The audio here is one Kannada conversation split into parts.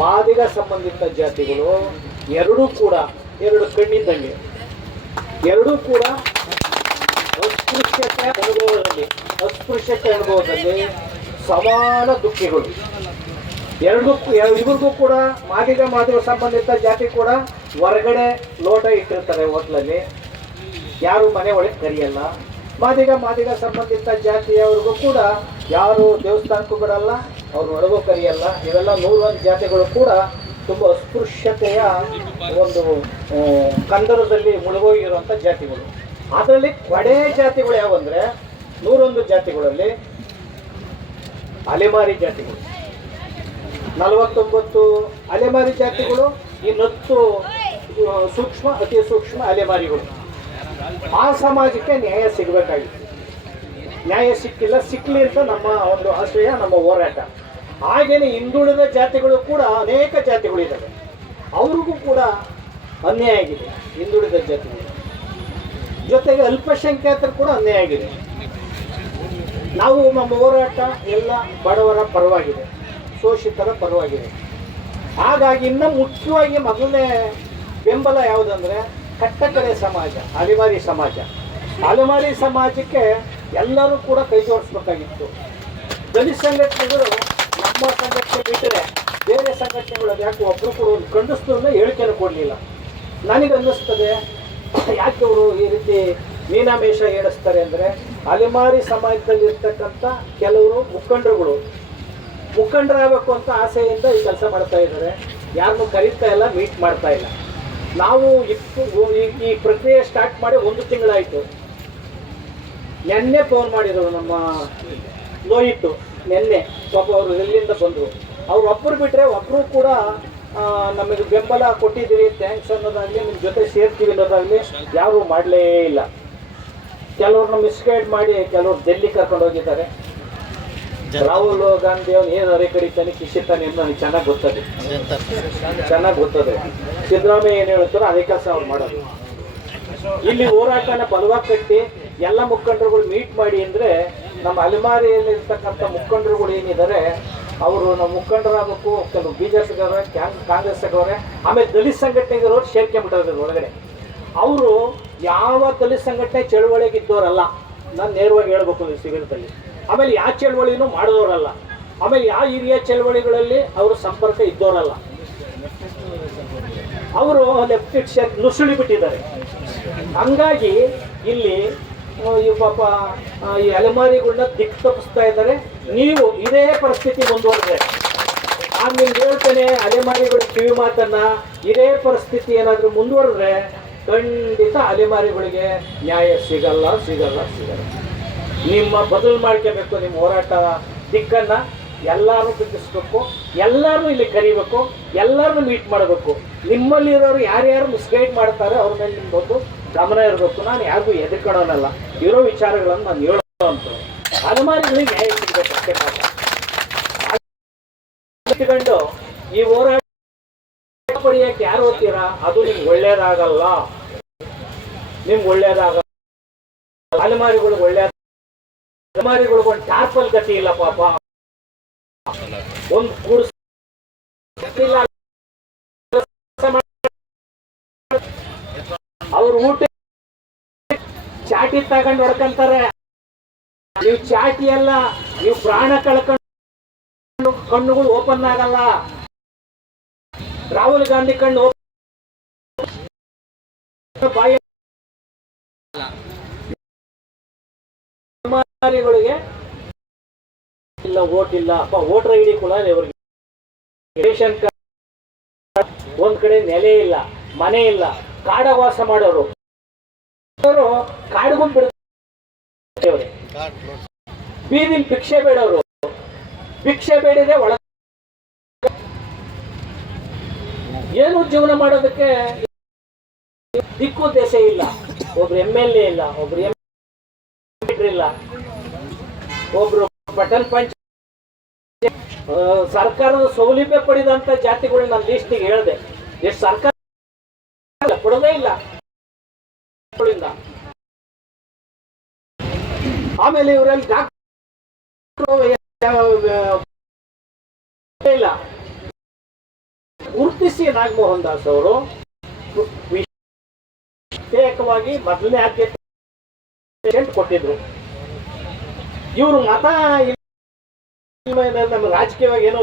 ಮಾದಿಗ ಸಂಬಂಧಿತ ಜಾತಿಗಳು ಎರಡೂ ಕೂಡ ಎರಡು ಕಣ್ಣಿದ್ದಂಗೆ, ಎರಡೂ ಕೂಡ ಅಸ್ಪೃಶ್ಯತೆ ಅನುಭವದಲ್ಲಿ ಸಮಾನ ದುಃಖಿಗಳು. ಇವ್ರಿಗೂ ಕೂಡ ಮಾದಿಗ ಸಂಬಂಧಿತ ಜಾತಿ ಕೂಡ ಹೊರಗಡೆ ಲೋಟ ಇಟ್ಟಿರ್ತಾರೆ ಹೋಟ್ಲಲ್ಲಿ, ಯಾರು ಮನೆ ಒಳಗೆ ಕರಿಯಲ್ಲ. ಮಾದಿಗ ಸಂಬಂಧಿತ ಜಾತಿಯವ್ರಿಗೂ ಕೂಡ ಯಾರು ದೇವಸ್ಥಾನಕ್ಕೂ ಬಿಡಲ್ಲ, ಅವ್ರು ಒಳಗೂ ಕರಿಯಲ್ಲ. ಇವೆಲ್ಲ 101 ಜಾತಿಗಳು ಕೂಡ ತುಂಬ ಅಸ್ಪೃಶ್ಯತೆಯ ಒಂದು ಕಂದರದಲ್ಲಿ ಮುಳುಗೋಗಿರುವಂಥ ಜಾತಿಗಳು. ಅದರಲ್ಲಿ ಕಡೆ ಜಾತಿಗಳು ಯಾವಂದರೆ 101 ಜಾತಿಗಳಲ್ಲಿ ಅಲೆಮಾರಿ ಜಾತಿಗಳು 49 ಅಲೆಮಾರಿ ಜಾತಿಗಳು, ಇನ್ನು 10 ಅತಿ ಸೂಕ್ಷ್ಮ ಅಲೆಮಾರಿಗಳು. ಆ ಸಮಾಜಕ್ಕೆ ನ್ಯಾಯ ಸಿಗಬೇಕಾಗಿತ್ತು. ನ್ಯಾಯ ಸಿಕ್ಕಿಲ್ಲ, ಸಿಕ್ಕಲಿ ಅಂತ ನಮ್ಮ ಒಂದು ಆಶಯ, ನಮ್ಮ ಹೋರಾಟ. ಹಾಗೇನೆ ಹಿಂದುಳಿದ ಜಾತಿಗಳು ಕೂಡ ಅನೇಕ ಜಾತಿಗಳಿದ್ದಾವೆ, ಅವ್ರಿಗೂ ಕೂಡ ಅನ್ಯಾಯ ಆಗಿದೆ. ಹಿಂದುಳಿದ ಜಾತಿಗಳು ಜೊತೆಗೆ ಅಲ್ಪಸಂಖ್ಯಾತರು ಕೂಡ ಅನ್ಯಾಯ ಆಗಿದೆ. ನಾವು ನಮ್ಮ ಹೋರಾಟ ಎಲ್ಲ ಬಡವರ ಪರವಾಗಿದೆ, ಶೋಷಿತರ ಪರವಾಗಿದೆ. ಹಾಗಾಗಿ ಇನ್ನು ಮುಖ್ಯವಾಗಿ ಮೊದಲನೇ ಬೆಂಬಲ ಯಾವುದಂದರೆ ಕಟ್ಟಕಡೆ ಸಮಾಜ, ಅಲೆಮಾರಿ ಸಮಾಜ. ಅಲೆಮಾರಿ ಸಮಾಜಕ್ಕೆ ಎಲ್ಲರೂ ಕೂಡ ಕೈ ಜೋಡಿಸ್ಬೇಕಾಗಿತ್ತು. ದಲಿತ ಸಂಘಟನೆಗಳು ನಮ್ಮ ಸಂಘಟನೆ ಬಿಟ್ಟರೆ ಬೇರೆ ಸಂಘಟನೆಗಳು ಯಾಕೆ ಒಬ್ಬರು ಕೂಡ ಒಂದು ಖಂಡಿಸ್ತನ್ನ ಹೇಳಿಕೆಯನ್ನು ಕೊಡಲಿಲ್ಲ. ನನಗನ್ನಿಸ್ತದೆ ಯಾಕೆ ಅವರು ಈ ರೀತಿ ಮೀನಾಮೇಷ ಏಳಿಸ್ತಾರೆ ಅಂದರೆ, ಅಲೆಮಾರಿ ಸಮಾಜದಲ್ಲಿ ಇರ್ತಕ್ಕಂಥ ಕೆಲವರು ಮುಖಂಡರಾಗಬೇಕು ಅಂತ ಆಸೆಯಿಂದ ಈ ಕೆಲಸ ಮಾಡ್ತಾ ಇದ್ದಾರೆ. ಯಾರನ್ನೂ ಕರೀತಾ ಇಲ್ಲ, ಮೀಟ್ ಮಾಡ್ತಾ ಇಲ್ಲ. ನಾವು ಈ ಪ್ರಕ್ರಿಯೆ ಸ್ಟಾರ್ಟ್ ಮಾಡಿ 1 ತಿಂಗಳಾಯಿತು. ನೆನ್ನೆ ಫೋನ್ ಮಾಡಿದರು ನಮ್ಮ ಲೋಹಿತ್ತು, ನೆನ್ನೆ ಪಾಪ ಅವರು ಎಲ್ಲಿಂದ ಬಂದರು. ಅವ್ರು ಒಬ್ಬರು ಬಿಟ್ಟರೆ ಒಬ್ಬರು ಕೂಡ ನಮಗೆ ಬೆಂಬಲ ಕೊಟ್ಟಿದ್ದೀವಿ, ಥ್ಯಾಂಕ್ಸ್ ಅನ್ನೋದಾಗಲಿ, ನಿಮ್ಮ ಜೊತೆ ಸೇರ್ತೀವಿ ಅನ್ನೋದಾಗಲಿ ಯಾರೂ ಮಾಡಲೇ ಇಲ್ಲ. ಕೆಲವ್ರನ್ನ ಮಿಸ್ಗೈಡ್ ಮಾಡಿ ಕೆಲವ್ರು ಡೆಲ್ಲಿ ಕರ್ಕೊಂಡು ಹೋಗಿದ್ದಾರೆ. ರಾಹುಲ್ ಗಾಂಧಿ ಅವನು ಏನು ಅರೆ ಕಡಿತಾನೆ ಕಿಶಿತಾನೆ ಅನ್ನೋ ನನಗೆ ಚೆನ್ನಾಗಿ ಗೊತ್ತದೆ. ಸಿದ್ದರಾಮಯ್ಯ ಏನು ಹೇಳ್ತಾರೋ ಅದೇ ಕೆಲಸ ಅವ್ರು ಮಾಡೋದು. ಇಲ್ಲಿ ಹೋರಾಟನ ಬಲವಾಗಿ ಕಟ್ಟಿ ಎಲ್ಲ ಮುಖಂಡರುಗಳು ಮೀಟ್ ಮಾಡಿ ಅಂದರೆ, ನಮ್ಮ ಅಲೆಮಾರಿಯಲ್ಲಿರ್ತಕ್ಕಂಥ ಮುಖಂಡರುಗಳು ಏನಿದ್ದಾರೆ ಅವರು ನಮ್ಮ ಮುಖಂಡರಾಗಬೇಕು. ಕೆಲವು BJP-ಗವ್ರೆ, ಕಾಂಗ್ರೆಸ್ಗವ್ರೆ, ಆಮೇಲೆ ದಲಿತ ಸಂಘಟನೆಗಿರೋರು ಸೇರ್ಕೊಂಡ್ಬಿಟ್ಟವ್ರು ಒಳಗಡೆ. ಅವರು ಯಾವ ದಲಿತ ಸಂಘಟನೆ ಚಳುವಳಿಗೆ ಇದ್ದವರಲ್ಲ, ನಾನು ನೇರವಾಗಿ ಹೇಳ್ಬೇಕು ಈ ಶಿಬಿರದಲ್ಲಿ. ಆಮೇಲೆ ಯಾವ ಚಳುವಳಿನೂ ಮಾಡಿದವರಲ್ಲ, ಆಮೇಲೆ ಯಾವ ಹಿರಿಯ ಚಳುವಳಿಗಳಲ್ಲಿ ಅವರು ಸಂಪರ್ಕ ಇದ್ದವರಲ್ಲ. ಅವರು ಲೆಫ್ಟ್ ನುಸುಳಿ ಬಿಟ್ಟಿದ್ದಾರೆ. ಹಂಗಾಗಿ ಇಲ್ಲಿ ಈ ಪಾಪ ಈ ಅಲೆಮಾರಿಗಳನ್ನ ದಿಕ್ಕು ತಪ್ಪಿಸ್ತಾ ಇದ್ದಾರೆ. ನೀವು ಇದೇ ಪರಿಸ್ಥಿತಿ ಮುಂದುವರೆದ್ರೆ, ನಾನು ನಿಮ್ಗೆ ಹೇಳ್ತೇನೆ, ಅಲೆಮಾರಿಗಳ ಕಿವಿ ಮಾತನ್ನ, ಇದೇ ಪರಿಸ್ಥಿತಿ ಏನಾದರೂ ಮುಂದುವರೆದ್ರೆ ಖಂಡಿತ ಅಲೆಮಾರಿಗಳಿಗೆ ನ್ಯಾಯ ಸಿಗಲ್ಲ. ನಿಮ್ಮ ಬದಲು ಮಾಡ್ಕೋಬೇಕು. ನಿಮ್ಮ ಹೋರಾಟ ದಿಕ್ಕನ್ನು ಎಲ್ಲರೂ ಬಿಟ್ಟಿಸ್ಬೇಕು, ಎಲ್ಲರೂ ಇಲ್ಲಿ ಕರಿಬೇಕು, ಎಲ್ಲರೂ ಮೀಟ್ ಮಾಡಬೇಕು. ನಿಮ್ಮಲ್ಲಿರೋರು ಯಾರ್ಯಾರು ಮಿಸ್ಗೈಡ್ ಮಾಡ್ತಾರೆ ಅವ್ರ ಮೇಲೆ ನಿಮ್ಗೊಂದು ಗಮನ ಇರಬೇಕು. ನಾನು ಯಾರಿಗೂ ಎದುರ್ಕೊಳ್ಳೋನಲ್ಲ, ಇರೋ ವಿಚಾರಗಳನ್ನು ನಾನು ಹೇಳೋಂಥ ಅಲೆಮಾರಿಗಳಿಗೆ ನ್ಯಾಯ ಸಿಗಬೇಕು ಅಷ್ಟೇ ಮಾತ್ರ. ಇಟ್ಕೊಂಡು ಈ ಹೋರಾಟ ಪಡೆಯಕ್ಕೆ ಯಾರು ಓದ್ತೀರಾ, ಅದು ನಿಮ್ಗೆ ಒಳ್ಳೇದಾಗಲ್ಲ. ಅಲೆಮಾರಿಗಳಿಗೆ ಅಲೆಮಾರಿಗಳಿಗೆ ಒಂದು ಟಾರ್ಪಲ್ ಗತಿ ಇಲ್ಲ ಪಾಪ, ಒಂದು ಕೂಡಿಸಿಲ್ಲ. ಅವ್ರು ಊಟ ಚಾಟಿ ತಗೊಂಡು ಹೊಡ್ಕೊಂತಾರೆ. ನೀವು ಚಾಟಿ ಎಲ್ಲ, ನೀವು ಪ್ರಾಣ ಕಳ್ಕೊಂಡು ಕಣ್ಣುಗಳು ಓಪನ್ ಆಗಲ್ಲ. ರಾಹುಲ್ ಗಾಂಧಿ ಕಣ್ಣು ಬಾಯಿ ಅಲೆಮಾರಿಗಳಿಗೆ ಇಲ್ಲ, ಓಟ್ ಇಲ್ಲ. ವೋಟರ್ ID ಕೂಡ ಅವ್ರಿಗೆ, ರೇಷನ್ ಕಾರ್ಡ್, ಒಂದ್ ಕಡೆ ನೆಲೆ ಇಲ್ಲ, ಮನೆ ಇಲ್ಲ, ಕಾಡವಾಸ ಮಾಡೋರು ಕಾಡಿಗೂ ಬಿಡ್ತಾರೆ. ಬೀದಿಲ್ ಭಿಕ್ಷೆ ಬೇಡವರು, ಭಿಕ್ಷೆ ಬೇಡಿದ್ರೆ ಒಳ ಏನು ಜೀವನ ಮಾಡೋದಕ್ಕೆ ದಿಕ್ಕು ದೇಶ ಇಲ್ಲ. ಒಬ್ರು MLA ಇಲ್ಲ, ಒಬ್ರು ಇಲ್ಲ, ಒಬ್ರು ಪಟೇಲ್ ಪಂಚ ಸರ್ಕಾರದ ಸೌಲಭ್ಯ ಪಡೆದಂತ ಜಾತಿಗಳು ನನ್ನ ಲಿಸ್ಟಿಗೆ ಹೇಳಿದೆ. ಎಷ್ಟು ಸರ್ಕಾರ ಕೊಡೋದೇ ಇಲ್ಲ. ಆಮೇಲೆ ಇವರಲ್ಲಿ ಡಾಕ್ಟರ್ ಇಲ್ಲ ಗುರುತಿಸಿ ನಾಗಮೋಹನ್ ದಾಸ್ ಅವರು ಪ್ರತ್ಯೇಕವಾಗಿ ಮೊದಲನೇ ಆದ್ಯತೆ ಕೊಟ್ಟಿದ್ರು. ಇವರು ಮತ ನಮ್ಮ ರಾಜಕೀಯವಾಗಿ ಏನೋ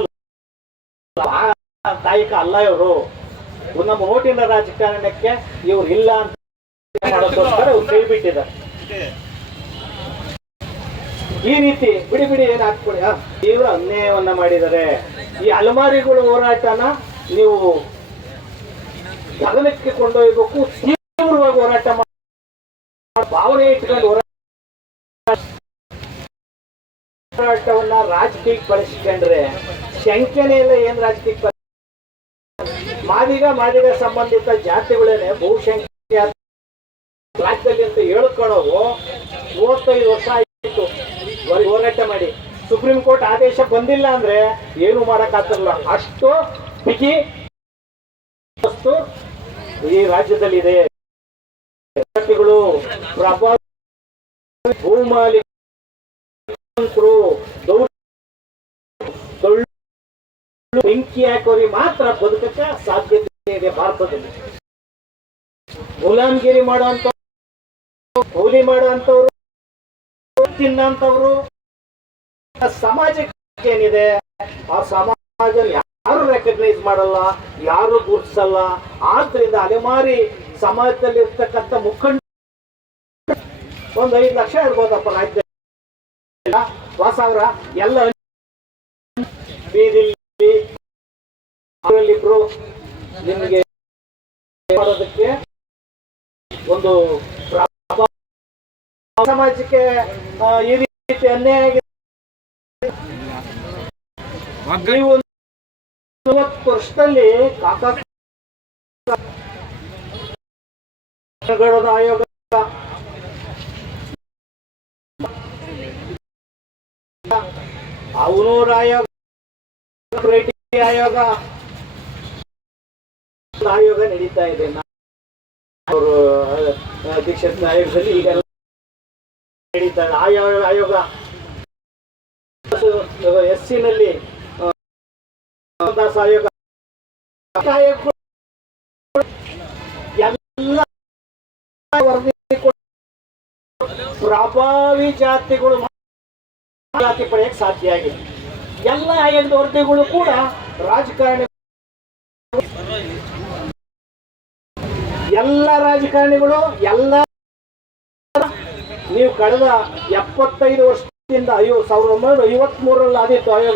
ತಾಯಿಕ ಅಲ್ಲ, ಇವರು ನಮ್ಮ ಓಟಿನ ರಾಜಕಾರಣಕ್ಕೆ ಇವ್ರು ಇಲ್ಲ ಅಂತ ಮಾಡೋದಕ್ಕೋಸ್ಕರ ಇವ್ರು ಕೈ ಬಿಟ್ಟಿದ್ದಾರೆ. ಈ ರೀತಿ ಬಿಡಿ ಬಿಡಿ ಏನ್ ಹಾಕ್ಕೊಡಿ ತೀವ್ರ ಅನ್ಯಾಯವನ್ನ ಮಾಡಿದ್ದಾರೆ. ಈ ಅಲಮಾರಿಗಳು ಹೋರಾಟನ ನೀವು ಗಗನಕ್ಕೆ ಕೊಂಡೊಯ್ಯಬೇಕು, ತೀವ್ರವಾಗಿ ಹೋರಾಟ ಮಾಡಿ ಭಾವನೆ ಇಟ್ಕೊಂಡು ಹೋರಾಟವನ್ನ ರಾಜಕೀಯಕ್ಕೆ ಬಳಸ್ಕೊಂಡ್ರೆ ಶಂಕೆನೇ ಇಲ್ಲ. ಏನ್ ರಾಜಕೀಯಕ್ಕೆ ಮಾದಿಗ ಸಂಬಂಧಿತ ಜಾತಿಗಳೇನೆ ಬಹುಸಂಖ್ಯೆ ರಾಜ್ಯದಲ್ಲಿ ಅಂತ ಹೇಳ್ಕೊಳ್ಳೋವು 35 ವರ್ಷ ಆಯಿತು ಹೋರಾಟ ಮಾಡಿ. ಸುಪ್ರೀಂ ಕೋರ್ಟ್ ಆದೇಶ ಬಂದಿಲ್ಲ ಅಂದ್ರೆ ಏನು ಮಾಡಕ್ಕಾಗಲ್ಲ. ಅಷ್ಟು ಬಿಗಿ ವಸ್ತು ಈ ರಾಜ್ಯದಲ್ಲಿದೆ. ಜಾತಿಗಳು ಪ್ರಭಾವಿ ಭೂಮಾಲೀಕರು ಬೆಂಕಿ ಹಾಕೋರಿ ಮಾತ್ರ ಬದುಕಕ್ಕೆ ಸಾಧ್ಯತೆ ಇದೆ ಭಾರತದಲ್ಲಿ. ಗುಲಾಮಗಿರಿ ಮಾಡುವಂತ ಕೂಲಿ ಮಾಡುವಂತವ್ರು ತಿನ್ನಂತವ್ರು ಸಮಾಜಕ್ಕೆ ಏನಿದೆ ಆ ಸಮಾಜ ಯಾರು ರೆಕಗ್ನೈಸ್ ಮಾಡಲ್ಲ, ಯಾರು ಗುರುತಿಸಲ್ಲ. ಆದ್ರಿಂದ ಅಲೆಮಾರಿ ಸಮಾಜದಲ್ಲಿ ಇರ್ತಕ್ಕಂಥ ಮುಖಂಡ 5 ಲಕ್ಷ ಇರ್ಬೋದಪ್ಪ ರಾಜ್ಯದಲ್ಲಿ ವಾಸ ಅವರ ಎಲ್ಲ ಬೀದಿಲಿ ಇಬ್ರು ನಿಮಗೆ ಮಾಡೋದಕ್ಕೆ ಒಂದು ಸಮಾಜಕ್ಕೆ ಈ ರೀತಿ ಅನ್ಯಾಯ ಆಗಿದೆ. ನೀವು 30 ವರ್ಷದಲ್ಲಿ ಆಯೋಗ, ಅವನೂರು ಆಯೋಗ, ಆಯೋಗ ನಡೀತಾ ಇದೆ. ಅವರು ಅಧ್ಯಕ್ಷರ ಆಯೋಗದಲ್ಲಿ ಈಗ ನಡೀತಾ ಇದೆ. ಆಯೋಗ SC ನಲ್ಲಿ ದಾಸ್ ಆಯೋಗ ಎಲ್ಲ ಪ್ರಭಾವಿ ಜಾತಿಗಳು ಜಾತಿ ಪಡೆಯಕ್ಕೆ ಸಾಧ್ಯ ಆಗಿದೆ. ಎಲ್ಲ ಆಯೋಗದ ವರದಿಗಳು ಕೂಡ ಎಲ್ಲ ರಾಜಕಾರಣಿಗಳು ಎಲ್ಲ ನೀವು ಕಳೆದ 75 ವರ್ಷದಿಂದ 1953ರಲ್ಲಿ ಆದಿತ್ತು ಆಯೋಗ,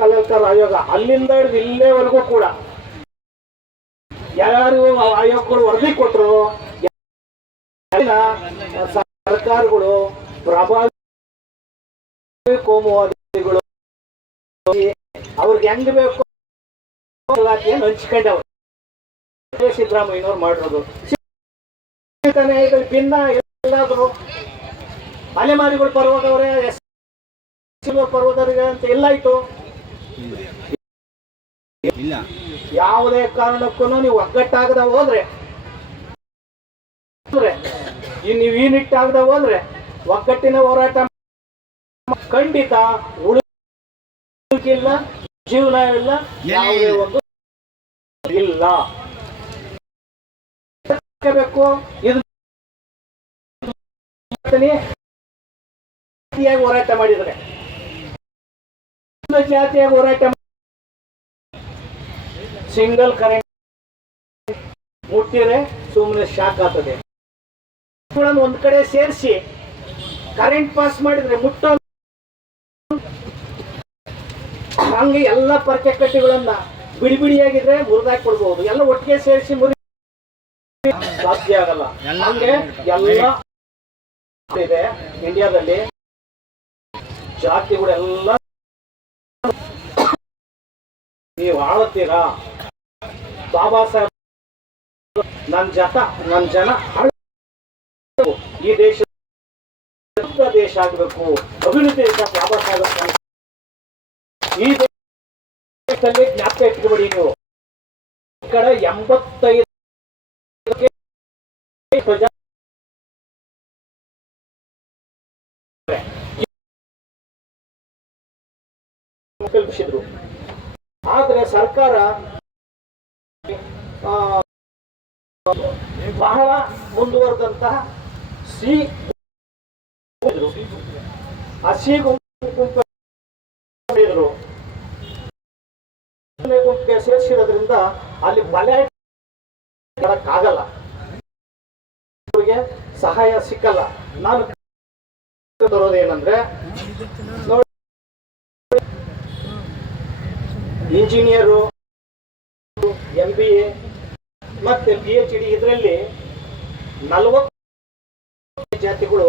ಕಲೇಕರ್ ಆಯೋಗ. ಅಲ್ಲಿಂದ ಹಿಡಿದು ಇಲ್ಲೇವರೆಗೂ ಕೂಡ ಯಾರು ಆಯೋಗಗಳು ವರದಿ ಕೊಟ್ಟರು, ಸರ್ಕಾರಗಳು ಪ್ರಭಾವಿ ಕೋಮುವಾದಿಗಳು ಅವ್ರಿಗೆ ಹೆಂಗ್ ಬೇಕು ಹಂಚ್ಕೊಂಡವ್ರು. ಸಿದ್ದರಾಮಯ್ಯನವ್ರು ಮಾಡಿರೋದು ಭಿನ್ನ ಎಲ್ಲಾದ್ರು ಅಲೆಮಾರಿಗಳು ಪರ್ವದವರೇ ಪರ್ವದವರಿಗೆ ಅಂತ ಎಲ್ಲಾಯ್ತು. ಯಾವುದೇ ಕಾರಣಕ್ಕೂ ನೀವು ಒಗ್ಗಟ್ಟಾಗದ ಹೋದ್ರೆ, ನೀವು ಈ ನಿಟ್ಟಾಗದ ಹೋದ್ರೆ ಒಗ್ಗಟ್ಟಿನ ಹೋರಾಟ ಖಂಡಿತ ಉಳಿಲ್ಲ, ಜೀವನ ಇಲ್ಲ, ಯಾವುದೇ ಒಂದು ಇಲ್ಲ. ಬೇಕು ಇದು ಹೋರಾಟ ಮಾಡಿದ್ರೆ ಜಾತಿಯಾಗಿ ಹೋರಾಟ ಸಿಂಗಲ್ ಕರೆಂಟ್ ಮುಟ್ಟಿದ್ರೆ ಸುಮ್ಮನೆ ಶಾಕ್ ಆಗ್ತದೆ. ಒಂದ್ ಕಡೆ ಸೇರಿಸಿ ಕರೆಂಟ್ ಪಾಸ್ ಮಾಡಿದ್ರೆ ಮುಟ್ಟೋ ಹಂಗೆ ಎಲ್ಲ ಪರ್ಕೆ ಕಟ್ಟಿಗಳನ್ನ ಬಿಡಿ ಬಿಡಿಯಾಗಿದ್ರೆ ಮುರಿದಾಕಿ ಕೊಡ್ಬಹುದು. ಎಲ್ಲ ಒಟ್ಟಿಗೆ ಸೇರಿಸಿ ಮುರಿ ಸಾಧ್ಯ ಆಗಲ್ಲ. ಹಂಗೆ ಎಲ್ಲ ಇದೆ ಇಂಡಿಯಾದಲ್ಲಿ ಜಾತಿಗಳೆಲ್ಲ ನೀವು ಆಳುತ್ತೀರಾ. ಬಾಬಾ ಸಾಹೇಬ್ ನನ್ನ ಜನ ಈ ದೇಶ ದೇಶ ಆಗಬೇಕು, ಅಭಿವೃದ್ಧಿ ದೇಶ. ಬಾಬಾ ಸಾಹೇಬ್ ಈ ದೇಶದಲ್ಲಿ ಜ್ಞಾಪಕ ಇಟ್ಕೊಬೇಡಿ ನೀವು. ಈ ಕಡೆ 85 ಕಲ್ಪಿಸಿದ್ರು. ಆದರೆ ಸರ್ಕಾರ ಬಹಳ ಮುಂದುವರೆದಂತಹ ಸಿ ಆ ಸಿ ಗುಂಪಿಗೆ ಸೇರಿಸಿರೋದ್ರಿಂದ ಅಲ್ಲಿ ಬಲೆ ಆಗಲ್ಲ, ಅವರಿಗೆ ಸಹಾಯ ಸಿಕ್ಕಲ್ಲ. ನಾನು ಬರೋದೇನಂದ್ರೆ ನೋಡಿ, ಇಂಜಿನಿಯರು, MBA ಮತ್ತೆ PhD ಇದರಲ್ಲಿ 40 ಜಾತಿಗಳು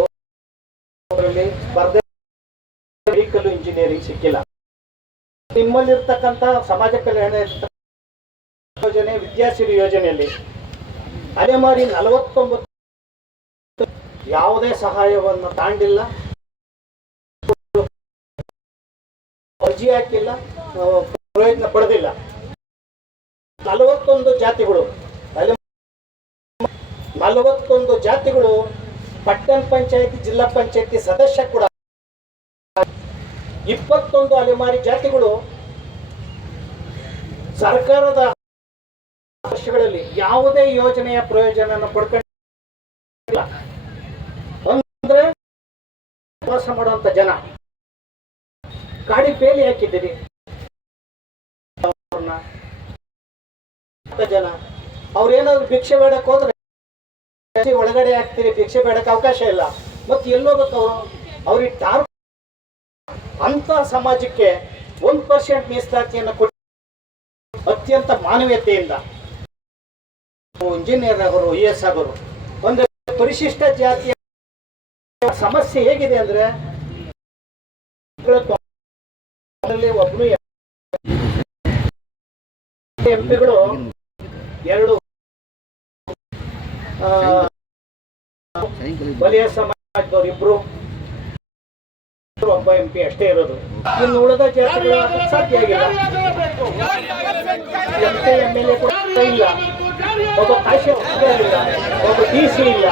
ಮೆಡಿಕಲ್ ಇಂಜಿನಿಯರಿಂಗ್ ಸಿಕ್ಕಿಲ್ಲ. ನಿಮ್ಮಲ್ಲಿರ್ತಕ್ಕಂಥ ಸಮಾಜ ಕಲ್ಯಾಣ ಯೋಜನೆ, ವಿದ್ಯಾಸಿರಿ ಯೋಜನೆಯಲ್ಲಿ ಅಲೆಮಾರಿ 49 ಯಾವುದೇ ಸಹಾಯವನ್ನು ತಾಂಡಿಲ್ಲ, ಅರ್ಜಿ ಹಾಕಿಲ್ಲ, ಪ್ರಯೋಜನ ಪಡೆದಿಲ್ಲ. 41 ಜಾತಿಗಳು 41 ಜಾತಿಗಳು ಪಟ್ಟಣ ಪಂಚಾಯತಿ, ಜಿಲ್ಲಾ ಪಂಚಾಯತಿ ಸದಸ್ಯ ಕೂಡ. 21 ಅಲೆಮಾರಿ ಜಾತಿಗಳು ಸರ್ಕಾರದ ವರ್ಷಗಳಲ್ಲಿ ಯಾವುದೇ ಯೋಜನೆಯ ಪ್ರಯೋಜನ ಪಡ್ಕೊಂಡಿಲ್ಲ. ಅಂದ್ರೆ ವಾಸ ಮಾಡುವಂತ ಜನ ಕಾಡಿ ಬೇಲಿ ಹಾಕಿದ್ದೀರಿ, ಜನ ಅವ್ರೇನಾದ್ರು ಭಿಕ್ಷೆ ಬೇಡಕ್ಕೆ ಹೋದ್ರೆ ಒಳಗಡೆ ಹಾಕ್ತೀರಿ, ಭಿಕ್ಷೆ ಬೇಡಕ್ಕೆ ಅವಕಾಶ ಇಲ್ಲ. ಮತ್ತೆ ಎಲ್ಲೋಬೇಕು ಅವರು? ಅವ್ರಿಗೆ ಅಂತ ಸಮಾಜಕ್ಕೆ 1% ಮೀಸಲಾತಿಯನ್ನು ಕೊಟ್ಟು ಅತ್ಯಂತ ಮಾನವೀಯತೆಯಿಂದ ಇಂಜಿನಿಯರ್ ಆಗೋರು, ES ಆಗೋರು. ಒಂದು ಪರಿಶಿಷ್ಟ ಜಾತಿಯ ಸಮಸ್ಯೆ ಹೇಗಿದೆ ಅಂದ್ರೆ ಒಬ್ಬನು MP ಗಳು 2 ಬಲಿಯ ಸಮಾಜದವ್ರು 2, ಒಬ್ಬ MP ಅಷ್ಟೇ ಇರೋದು. ಇನ್ನು ಉಳಿದ ಜಾತಿಗಳು ಸಾಧ್ಯ ಆಗಿಲ್ಲ. MLA ಕೂಡ ಇಲ್ಲ, ಒಬ್ಬ ತಹಶೀಲ್ದಾರ್ ಇಲ್ಲ, ಒಬ್ಬ DC ಇಲ್ಲ.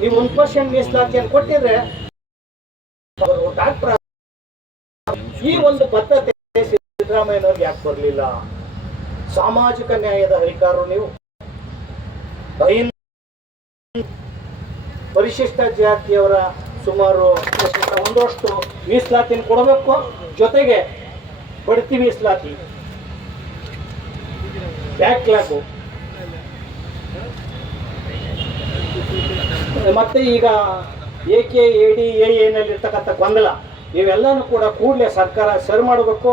ನೀವು 1% ಮೀಸಲಾತಿಯನ್ನು ಕೊಟ್ಟಿದ್ರೆ ಡಾಕ್ಟರ್. ಈ ಒಂದು ಪದ್ಧತಿ ಸಿದ್ದರಾಮಯ್ಯನವ್ರಿಗೆ ಯಾಕೆ ಬರಲಿಲ್ಲ? ಸಾಮಾಜಿಕ ನ್ಯಾಯದ ಅಧಿಕಾರರು ನೀವು. ಪರಿಶಿಷ್ಟ ಜಾತಿಯವರ ಸುಮಾರು ಒಂದಷ್ಟು ಮೀಸಲಾತಿನ ಕೊಡಬೇಕು, ಜೊತೆಗೆ ಬಡ್ತಿ ಮೀಸಲಾತಿ, ಬ್ಯಾಕ್ಲಾಗು, ಮತ್ತೆ ಈಗ AK AD AAನಲ್ಲಿರ್ತಕ್ಕಂಥ ಗೊಂದಲ ಇವೆಲ್ಲನೂ ಕೂಡ ಕೂಡಲೇ ಸರ್ಕಾರ ಸರಿ ಮಾಡಬೇಕು.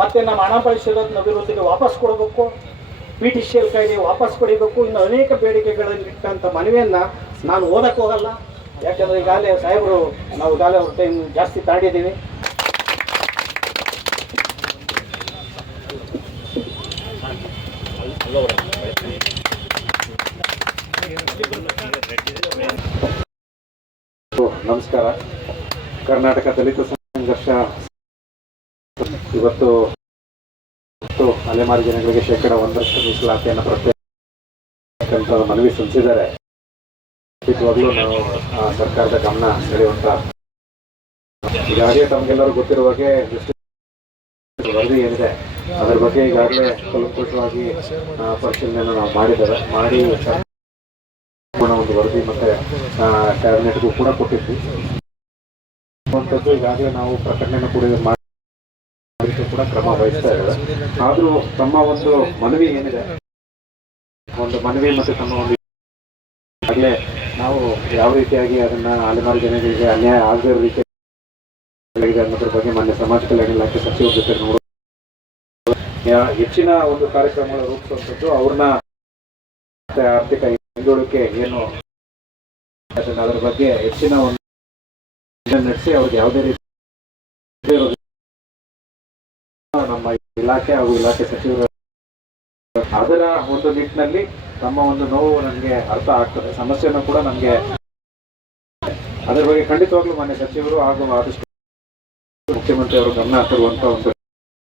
ಮತ್ತೆ ನಮ್ಮ ಹಣ ಬಳಸಿರೋದನ್ನ ಅಭಿವೃದ್ಧಿಗೆ ವಾಪಸ್ ಕೊಡಬೇಕು, PTCL ಕಾಯ್ದೆ ವಾಪಸ್ ಪಡಿಬೇಕು. ಇನ್ನು ಅನೇಕ ಬೇಡಿಕೆಗಳಲ್ಲಿಟ್ಟಂಥ ಮನವಿಯನ್ನು ನಾನು ಓದಕ್ಕೆ ಹೋಗಲ್ಲ, ಯಾಕಂದ್ರೆ ಈಗಾಗಲೇ ಸಾಹೇಬರು ನಾವು ಈಗಾಗಲೇ ಅವ್ರ ಟೈಮ್ ಜಾಸ್ತಿ ತಾಂಡಿದ್ದೀವಿ. ನಮಸ್ಕಾರ. ಕರ್ನಾಟಕ ದಲಿತ ಸಂಘರ್ಷ ಇವತ್ತು ಅಲೆಮಾರಿ ಜನಗಳಿಗೆ 1% ಮೀಸಲಾತಿಯನ್ನು ಪ್ರತ್ಯೇಕ ಮನವಿ ಸಲ್ಲಿಸಿದ್ದಾರೆ. ಖಂಡಿತವಾಗ್ಲೂ ನಾವು ಸರ್ಕಾರದ ಗಮನ ಸೆಳೆಯುವಂತ, ಈಗಾಗಲೇ ತಮಗೆಲ್ಲರೂ ಗೊತ್ತಿರುವ ಹಾಗೆ ವರದಿ ಏನಿದೆ ಅದರ ಬಗ್ಗೆ ಈಗಾಗಲೇ ಕೂಲಂಕುಷವಾಗಿ ಪರಿಶೀಲನೆ ನಾವು ಮಾಡಿ ಒಂದು ವರದಿ ಮತ್ತೆ ಕ್ಯಾಬಿನೆಟ್ಗೂ ಕೂಡ ಕೊಟ್ಟಿದ್ವಿ. ಈಗಾಗಲೇ ನಾವು ಪ್ರಕಟಣೆಯನ್ನು ಕೂಡ ಕ್ರಮ ವಹಿಸ್ತಾ ಇದ್ದಾರೆ. ಆದರೂ ತಮ್ಮ ಒಂದು ಮನವಿ ಏನಿದೆ, ಒಂದು ಮನವಿ ಮತ್ತೆ ತಮ್ಮ ಒಂದು ಆಗಲೇ ನಾವು ಯಾವ ರೀತಿಯಾಗಿ ಅದನ್ನ ಅಲೆಮಾರಿ ಜನರಿಗೆ ಅನ್ಯಾಯ ಆಗದಿರೋ ರೀತಿ ಅನ್ನೋದ್ರ ಬಗ್ಗೆ ಮಾನ್ಯ ಸಮಾಜ ಕಲ್ಯಾಣ ಇಲಾಖೆ ಸಚಿವರ ಜೊತೆ ಹೆಚ್ಚಿನ ಒಂದು ಕಾರ್ಯಕ್ರಮಗಳ ರೂಪಿಸುವಂಥದ್ದು, ಅವ್ರನ್ನ ಆರ್ಥಿಕ ಹಿಂದುಳಿಕೆ ಏನು ಅದರ ಬಗ್ಗೆ ಹೆಚ್ಚಿನ ಒಂದು ನಡೆಸಿ ಅವ್ರಿಗೆ ಯಾವುದೇ ರೀತಿ ನಮ್ಮ ಇಲಾಖೆ ಹಾಗೂ ಇಲಾಖೆ ಸಚಿವರು ಅದರ ಒಂದು ನಿಟ್ಟಿನಲ್ಲಿ ತಮ್ಮ ಒಂದು ನೋವು ನನಗೆ ಅರ್ಥ ಆಗ್ತದೆ, ಸಮಸ್ಯೆನೂ ಕೂಡ ನಮಗೆ ಅದರ ಬಗ್ಗೆ ಖಂಡಿತವಾಗ್ಲೂ ಮಾನ್ಯ ಸಚಿವರು ಹಾಗೂ ಆದಷ್ಟು ಮುಖ್ಯಮಂತ್ರಿ ಅವರು ಗಮನ ತರುವಂತ ಒಂದು